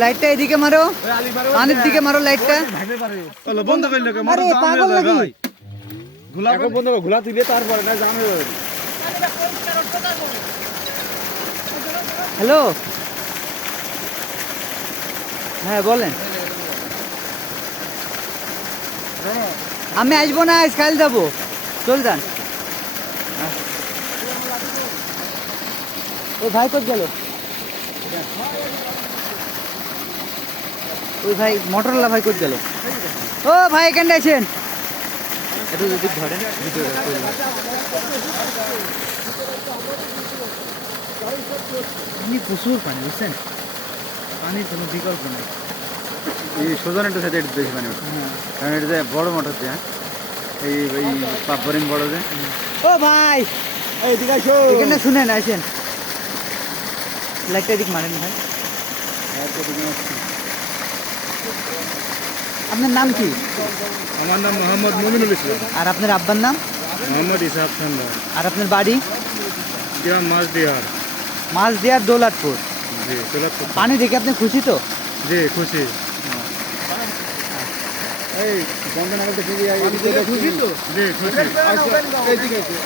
লাইটটা এদিকে মারো, পানির দিকে মারো লাইটটা। বন্ধ করলে আরে পাগল নাকি? বন্ধ ঘোলা তুলে তারপরে না জাম হয়ে যাবে। হ্যালো, হ্যাঁ বলেন। আমি আসবো না, আজ কাল যাবো, চল যান। ওই ভাই কোথ গেল? ওই ভাই মোটরওয়ালা ভাই কোথ গেল? ও ভাই এখানে আছেন? একটু যদি ধরেন ভিডিওটা করবেন। পানি প্রচুর পানি, বুঝছেন? পানির কোনো বিকল্প নেই। এই সোজানটা সাথে একটু বেশি পানি ওঠে, কারণ এটা যে বড় মোটর দিয়ে এই পাপ বোরিং বড় যে। ও ভাই এখানে শুনেন, আসেন লাইটটা এদিক মারেন ভাই। আপনার নাম কি? আমার নাম মোহাম্মদ মুমিনুল ইসলাম। আর আপনার আব্বার নাম? মোহাম্মদ ইসাহাক খান। আর আপনার বাড়ি? গ্রাম মাঝদিহার। মাছ দিয়ার দৌলতপুর। জি দৌলতপুর। পানি দেখে আপনি খুশি তো? জি খুশি। এই বন্ধন আমাদের খুশি তো? জি খুশি। এইদিকে খুশি।